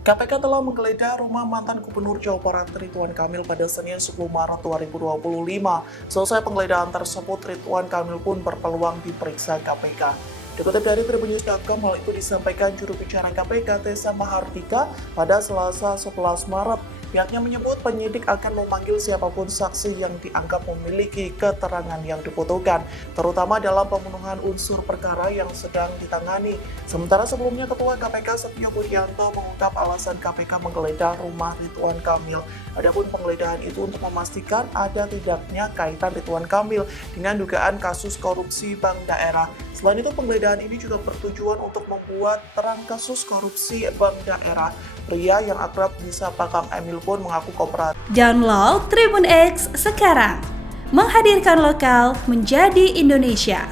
KPK telah menggeledah rumah mantan Gubernur Jawa Barat Ridwan Kamil pada Senin 10 Maret 2025. Selesai penggeledahan tersebut, Ridwan Kamil pun berpeluang diperiksa KPK. Dikutip dari Tribunnews.com, hal itu disampaikan juru bicara KPK Tessa Mahardika pada Selasa 11 Maret. Pihaknya menyebut penyidik akan memanggil siapapun saksi yang dianggap memiliki keterangan yang dibutuhkan, terutama dalam pemenuhan unsur perkara yang sedang ditangani. Sementara sebelumnya Ketua KPK Setio Buryanto mengungkap alasan KPK menggeledah rumah Ridwan Kamil. Adapun penggeledahan itu untuk memastikan ada tidaknya kaitan Ridwan Kamil dengan dugaan kasus korupsi bank daerah. Selain itu, penggeledahan ini juga bertujuan untuk membuat terang kasus korupsi bank daerah. Pria yang akrab disapa Kang Emil pun mengaku kooperatif. Download Tribun X sekarang, menghadirkan lokal menjadi Indonesia.